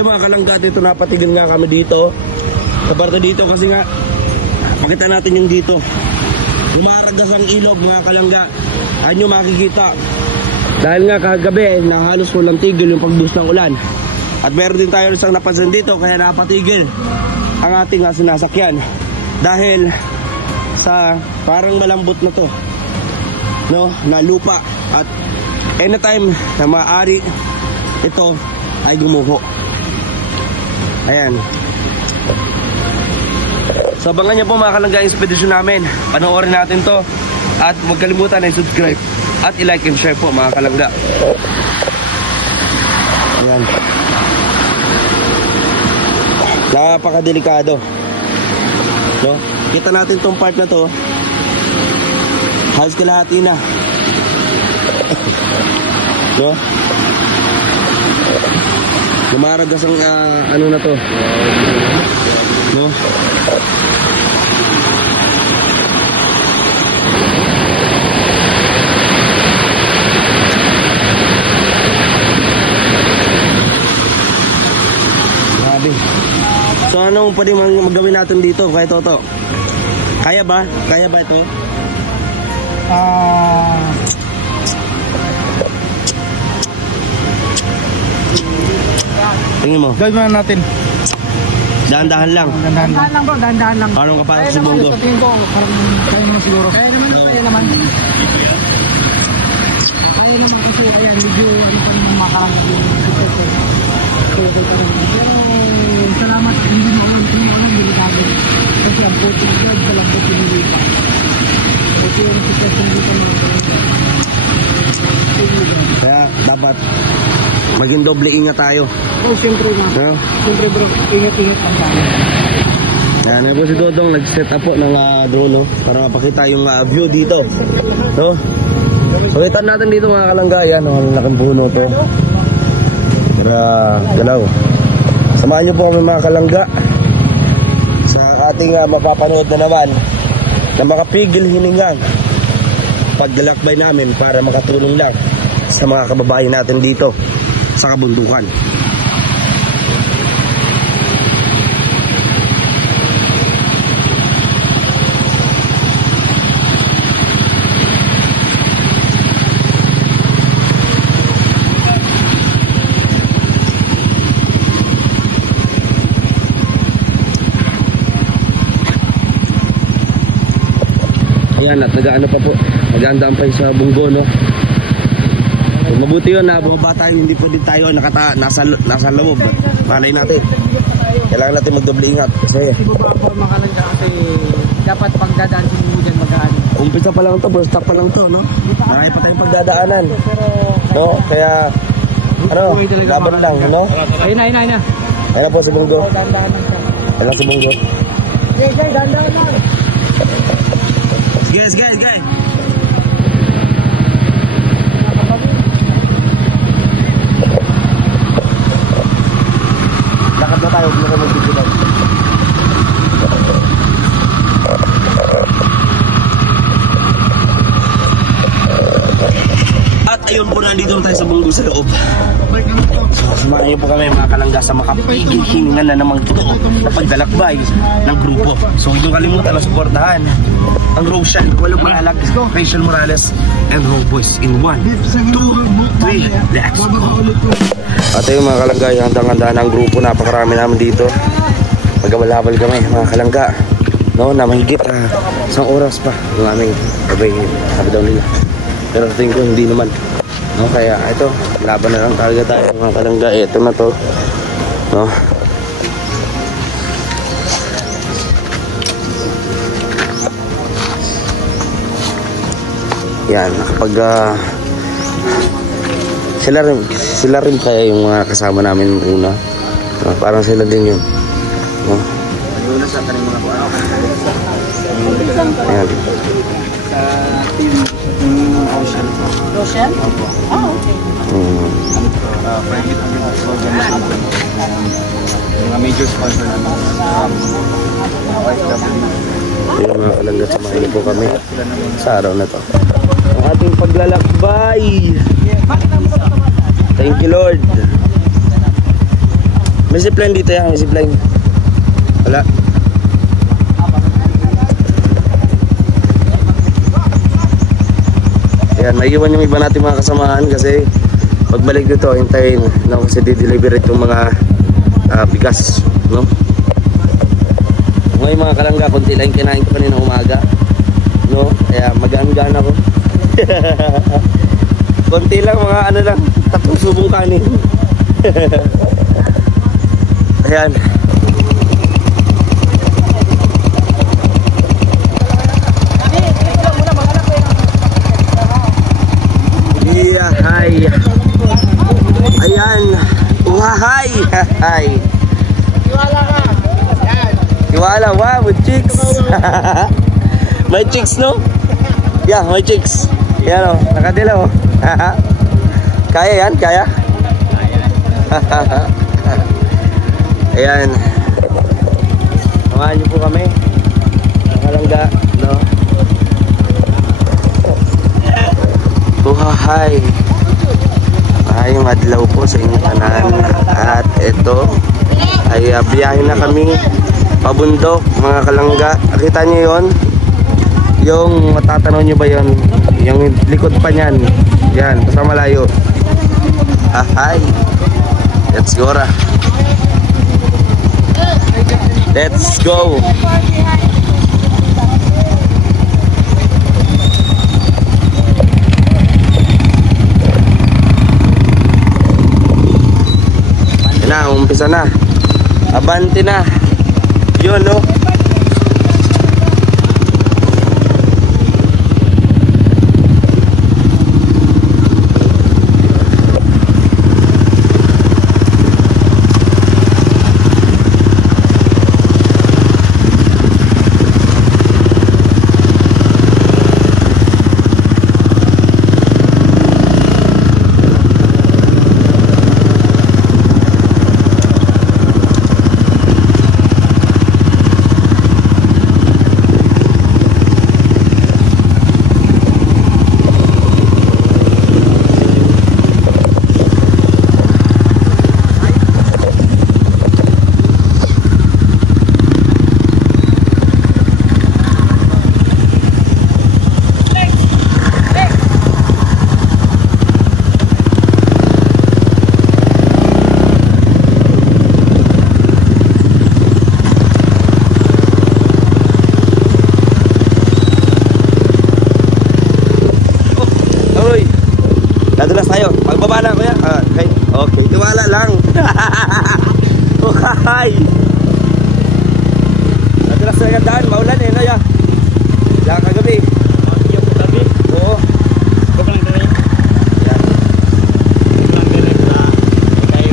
Ayun mga kalangga, dito napatigil nga kami dito. Sa parte dito kasi nga, pakita natin yung dito. Lumaragas ang ilog mga kalangga. Ayun nyo makikita. Dahil nga kagabi, na halos walang tigil yung pagbuhos ng ulan. At meron din tayo isang napansin dito, kaya napatigil ang ating sinasakyan. Dahil sa parang malambot na to, no, na lupa. At anytime na maaari ito ay gumuho. Ayan. So abangan nyo po mga kalangga yung expedition namin. Panoorin natin to. At huwag kalimutan ay subscribe at i-like and share po mga kalangga. Ayan. Napakadelikado, no? Kita natin tong part na to. Halos kalahati na. No? Lumaragas ang ano na to, no? Grabe. So anong pwede magawin natin dito kay Toto? Kaya ba? Kaya ba ito? Tingin mo? Gawin mo natin. Dahan-dahan lang. Dahan-dahan lang bro, dahan-dahan lang. Parang kapag sumunggo. Tingin ko, parang kaya naman siguro. Kaya naman. Kaya naman kasi kaya medyo ano pa naman makarang yung salamat, hindi mo alam delikado. Kasi ang puti na walang puti na lipa. Ito yung sitwasyon dito na. Kaya dapat maging doble ingat tayo. Oh, siyempre na. Siyempre bro, ingat-ingat ang tayo. Yan, po si Dodong nag-set up po ng drone, no? Para mapakita yung view dito, no? Pakitaan natin dito mga kalangga. Yan, ang laking puno to. Para galaw. Samahan nyo po kami mga kalangga sa ating mapapanood na naman na makapigil hiningang paglalakbay namin para makatulong lang sa mga kababayan natin dito sa kabundukan. Ayan, at nag-ano pa po, nag-andaan pa sa bunggo, no? Mabuti yun na bumaba tayo, hindi pwede tayo nasa loob. Malay natin. Kailangan natin magdoble ingat kasi Ibaba mga kalangga kasi dapat pagdadaan mo dyan magaan. umpisa pa lang to, bro, stop pa lang to, no? Marami pa tayong pagdadaanan, no? Kaya ano, laban lang, no? Ayun na. Ayun na po si bunggo. Ayun na si bunggo. Dandan lang. Guys. Lakad na tayo, huwag na mag-video. At ayun po, nandito na tayo sa bunggo sa loob. So, samahan niyo po kami mga kalangga sa makapigil hiningan na namang totoo na pagdalakbay ng grupo. So huwag kalimutan na suportahan ang Rochelle, Walang Malalag, Rachel Morales, and Roll Boys in 1, 2, 3, let's go! At ayun mga kalangga, handang-handaan ang grupo, napakarami namin dito. Magabal-habal kami mga kalangga, no, na mahigit isang oras pa yung aming babay, sabi daw nila. Pero tingin ko hindi naman, no, kaya ito, laban na lang talaga tayo mga kalangga. Ito na to, no. Yan, kapag sila rin kaya yung mga kasama namin una, no? Parang sila din yun, no? Ayan. Rochelle? Ah, okay. Mga major sponsor namin. Yung mga kalangga, samahin po kami sa araw na to. Ang ating paglalakbay. Thank you Lord. May May zipline dito yan, may zipline. Wala. Ayan, maiiwan yung iba natin mga kasamahan kasi pagbalik dito, hintayin, no? Kasi di-deliver itong mga bigas, no? Ngayon mga kalangga, konti lang kinain ko kanina umaga, no? Kaya magaan-gaan ako. Konti lang, mga ano lang, 3 subong kanin. Ayan. Yeah, hi. Ayan. Uhahay. Hi. Tiwala ka. Yan. Tiwala, wow, with chicks. May chicks, no? Yeah, may chicks. Yan o, nakadilaw. Kaya yan, kaya? Ayan. Samahan niyo po kami. Nakalangga, no? Buhahay. Ayong adlaw po sa inyong tanan. At ito ay biyahe na kami pabundok, mga kalangga. Nakita niyo yon? Yung matatanaw niyo ba yon? Yung likod pa niyan. Yan, basta malayo. Hahay. Let's go ra. Let's go. Na, umpisa na. Abante na. Yun, no? Nadulas tayo. Pagbaba na kuya. Okay. Okay. Tiwala lang. Okay. Nadulas na gandaan. Maulan eh. No, ya. Lang kagabi. Yung kagabi? Oo. Ito pa lang tayo. Yan. Ito lang tayo na kayo.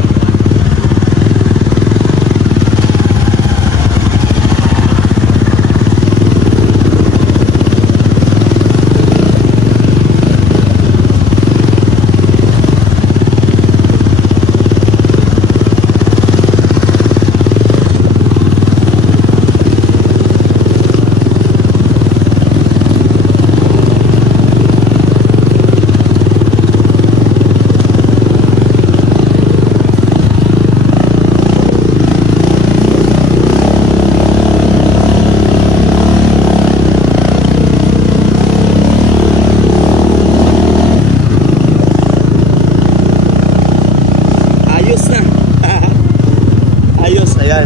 Ayan.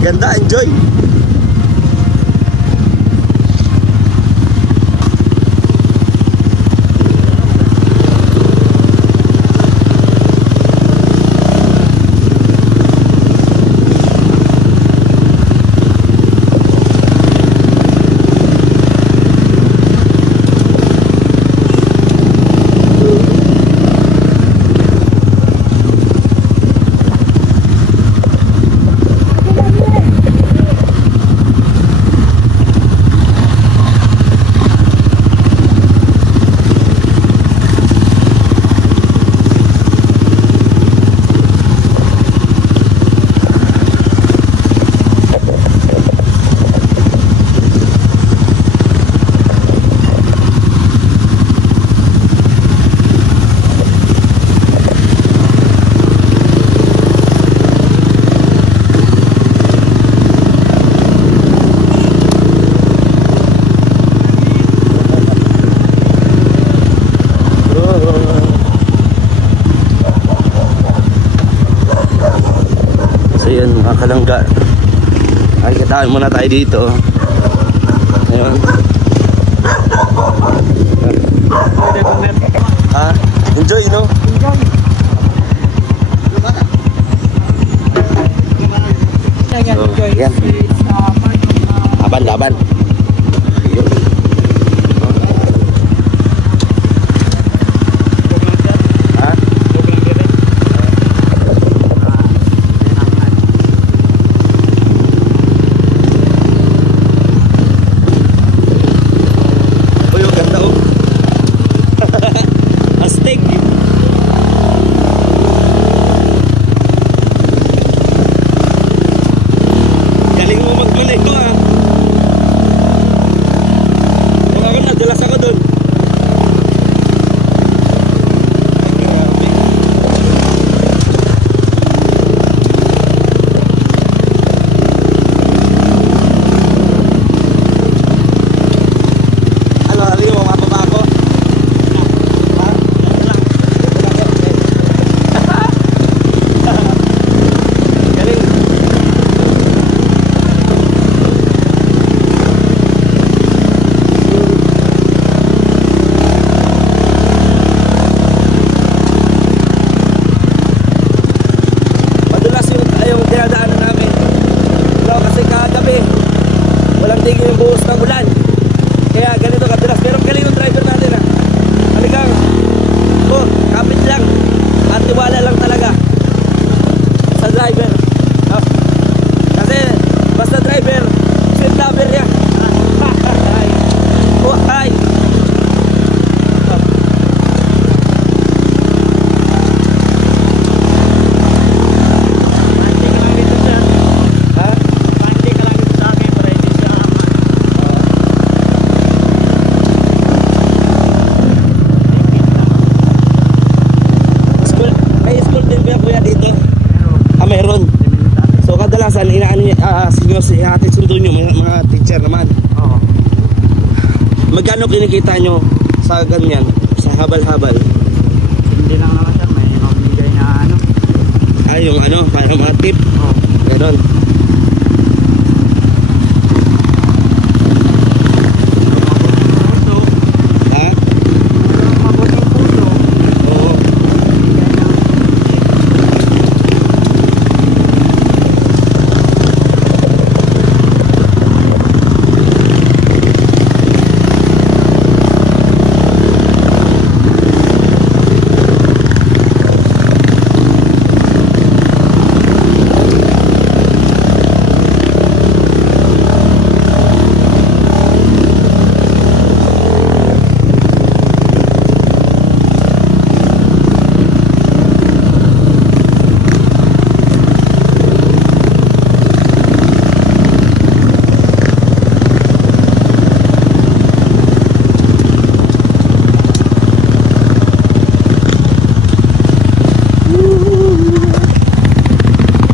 Ganda, enjoy. kalangga. Ay, katahin muna tayo dito. Ayun. Ha? Enjoy, no? Enjoy. So, yan. Laban. Ayun. Ha? Uy, oh, ganda oh. Astig. Galing mo magmaneho ito ah. Kung ako nadalas ako dun. Ano, ali mo, mapaba ako? Ha? Galing. Madulas yung dinadaanan namin. Pero kasi kagabi, walang tigil yung buhos ng ulan. Kaya ganito kadulas. Pero galing yung driver natin ha. Haligang, kapit lang. At tiwala lang talaga sa driver. No? Kasi basta driver, sweet lover niya. Ay. Ay. Ha? School, may school din ba kuya dito? Ah, meron. So kadalasan inaano niya, hatid sundo nyo mga teacher naman. Oo. Magkano kinikita nyo sa ganyan, sa habal-habal? Hindi lang naman sir, may mamigay na ano. Ay, yung ano, parang mga tip. Oo. Ganon. Puso. Ha? Mabuting puso. Oo.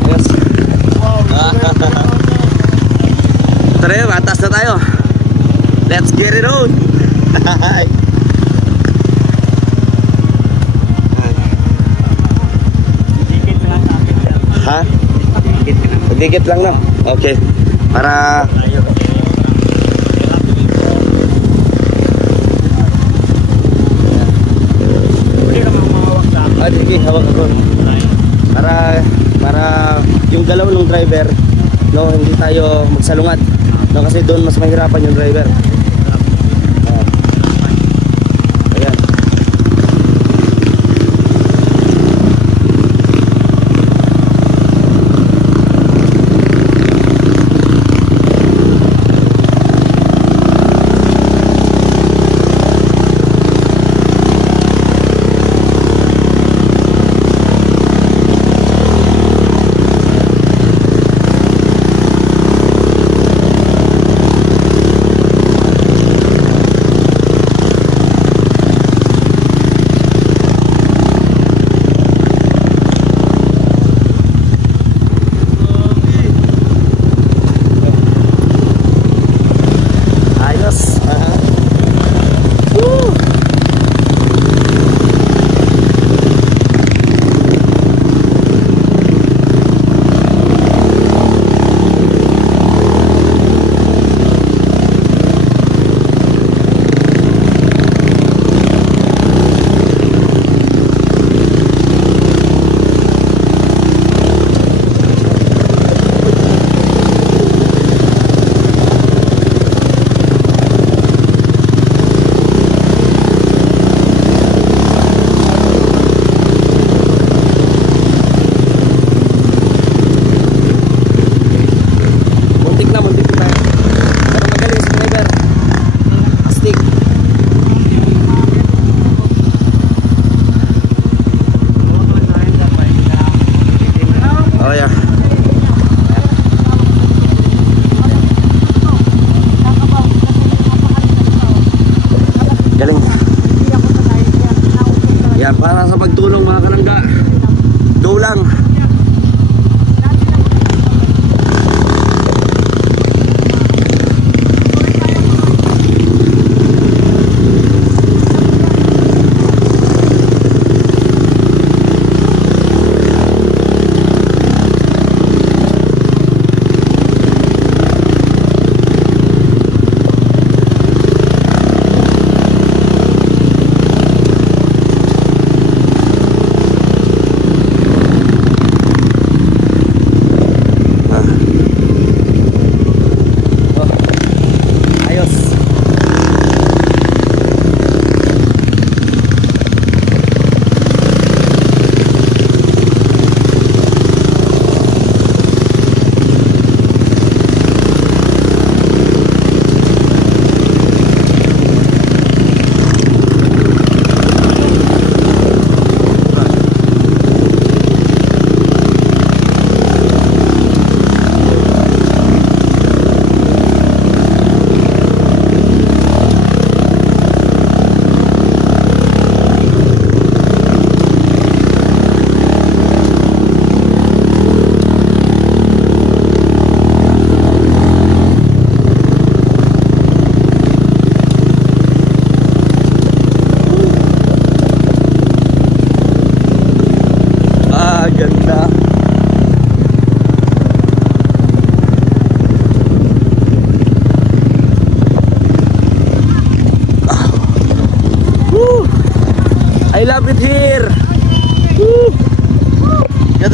Yes. Tara, atas na tayo. Let's get it on. Dikit lang sa akin sir. Ha? Dikit lang. Dikit lang na. Okay. Para Hindi ka mamawak sa akin. sige, hawak ako. Para yung galaw ng driver, no, hindi tayo magsalungat. No, kasi doon mas mahirapan yung driver. Ayan.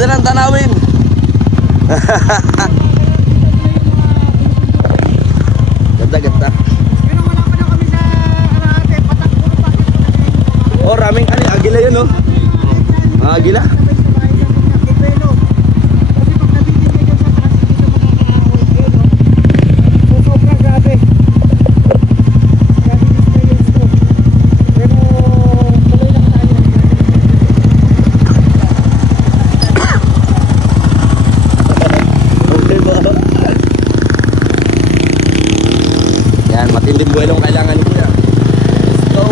Ganda ng tanawin. Ganda, ganda. Pero wala pa na kami sa Arate, patak puro bakit po na kayo. Oh, raming agila yun, oh. Mga agila. Sabay-sabay lang niya, kipelo. Kasi pag nabitin kayo sa taas, hindi ka makakaaway kayo, no? So, sobrang grabe. Kaya in-experience ko. Pero, tuloy lang tayo. Okay ba? Yan, matinding buhay lang kailangan ni Kuya. Let's go.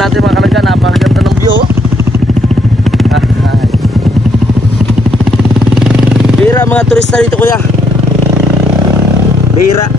Natin mga kalangga, napakaganda ng view. Bira mga turista dito kuya. Bira.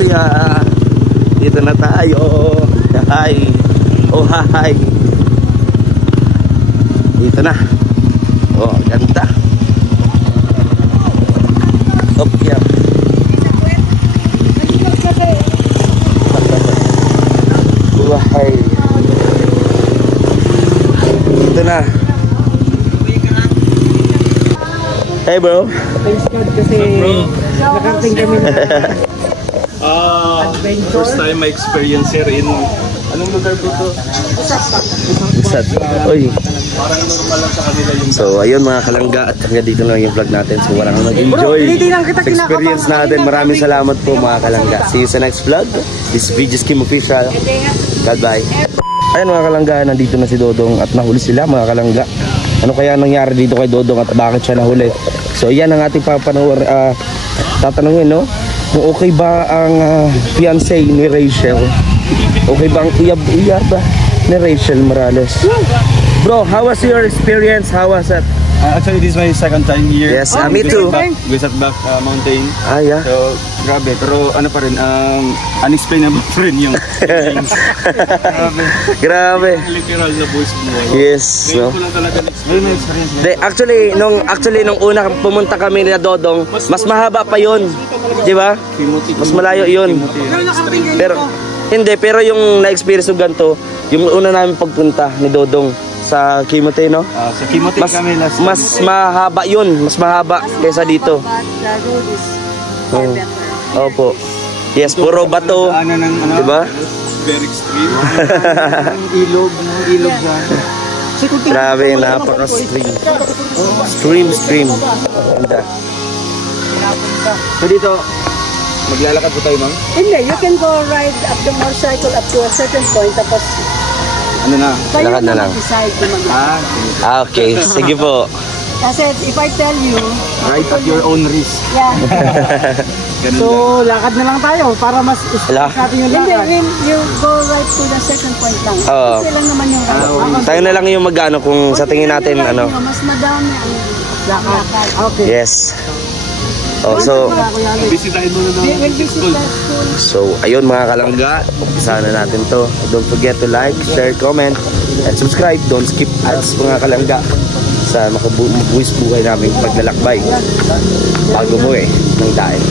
kuya. Dito na tayo. Hi. Oh, hi. Dito na. Oh, ganda. Up, yeah. Hi. Dito na. Hey bro. Thanks God kasi nakarating kami na First time my experience here in anong lugar po to? Sat. Oy. Parang normal lang sa kanila yung So ayun mga kalangga, at hanggang dito lang yung vlog natin. So walang nag-enjoy sa experience natin. Maraming salamat po mga kalangga. See you sa next vlog. This is VJ's Kim Official. Goodbye. Ayun mga kalangga, nandito na si Dodong at nahuli sila mga kalangga. Ano kaya nangyari dito kay Dodong at bakit siya nahuli? So yan ang ating tatanungin, no? Kung okay ba ang fiancé ni Rachel? Okay ba ang uyab-uyab ni Rachel Morales? Bro, how was your experience? How was it? actually this is my second time here. Yes, me too. We sat back mountain. Ah, yeah. So, grabe. Pero ano pa rin, unexplainable pa rin yung grabe. Grabe. Literal na buwis buhay. Yes. Ngayon No? ko lang talaga experience. Actually, nung una pumunta kami ni Dodong, mas mahaba pa yun. Di ba? Mas malayo yun. Pero yung na-experience ng ganito, yung una namin pagpunta ni Dodong sa Kimote, no? Sa Kimote kami last mas mahaba yun. Mas mahaba kaysa dito. Oh. Opo. Yes, puro bato. Di ba? Very extreme. ilog na. Grabe, napaka-stream. Stream. Ganda. So dito, maglalakad po tayo, ma'am? Hindi, you can go ride up the motorcycle up to a certain point, tapos Ano na? kayo Lakad na lang. decide kung mag- Okay, sige po. Kasi if I tell you, Ride at your own risk. yeah, Ganun lang. So, lakad na lang tayo para mas Ala. natin yung hindi, lakad. you go right to the second point lang. Oo. Kasi lang naman yung ano. Tayo na lang yung mag-ano kung sa tingin natin ano. Mas madami ang lakad. Okay. Yes. Oh, so Bisitahin mo na We will visit the school. so ayun mga kalangga, umpisa na natin to. Don't forget to like, share, comment, and subscribe. Don't skip ads mga kalangga sa makabuwis buhay namin paglalakbay bago mo ng daig.